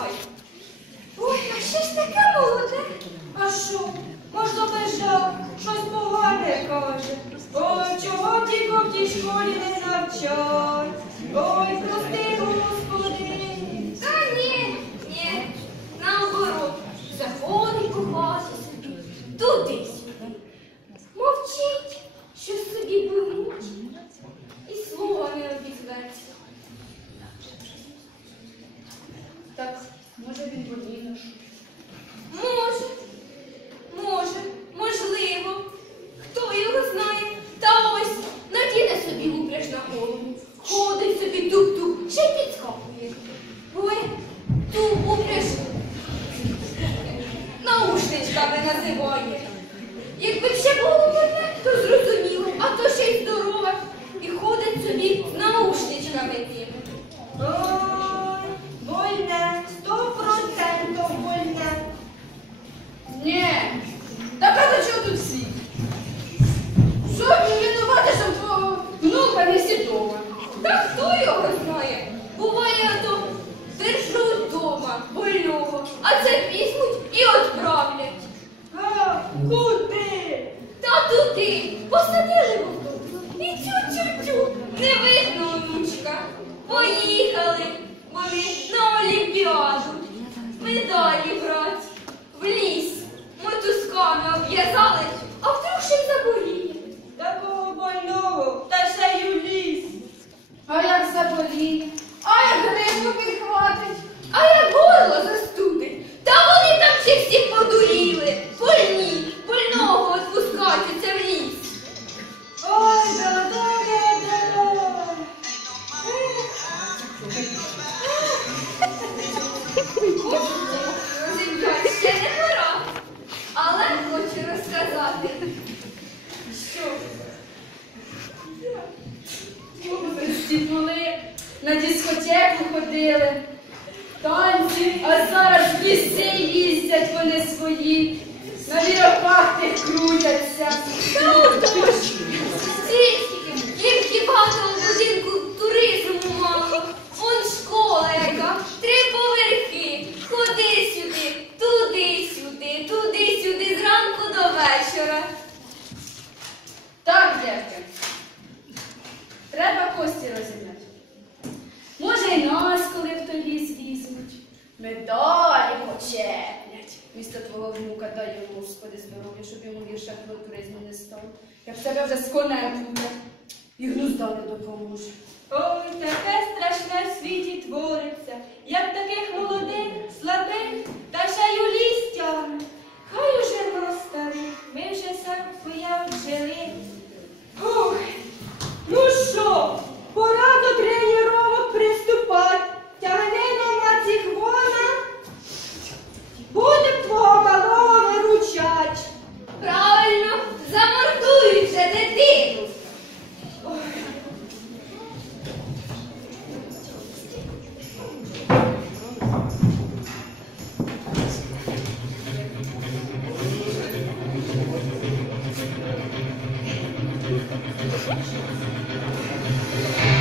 Тікай. Ой, а що ж таке молоде? А що? Можна лежав, щось погане каже. Ой, чого тільки в тій школі не може він боліно? Може, може, можливо. Хто його знає? Та ось надіне собі упряж на голову. Ходить собі тук-тук, ще й підскакує. Ой, ту упряж наушничками називає. Якби б ще було мене, то зрозуміло, а то ще й здорове. І ходить собі з наушничками тими. Ой, больне, сто процентів больне. Ні, так а до чого тут всі? Що він винувати, що твого внука? Та хто його знає? Буває, то держуть вдома больного, а це візьмуть і відправлять. А, куди? Та туди посадили автобус. І тю-тю-тю, не видно онучка. Поїхали вони на Олімпіаду. Медалі брать. В ліс. Мотузками обв'язали, а вдруг ще й заболіє. Розім'ять ще не пора, але хочу розказати, що Молодості на дискотеку ходили, танці, а зараз в ліси їздять вони свої, кості розім'яти. Може, й нас, коли в той ліс візьмуть. Медалі почеплять. Місто твого внука дай йому, Господи, здоров'я, щоб йому вірша в не став. Як себе вже з конем буде, і гнузда не допоможе. Ой, таке страшне в світі твориться, як таких молодих, Thank you.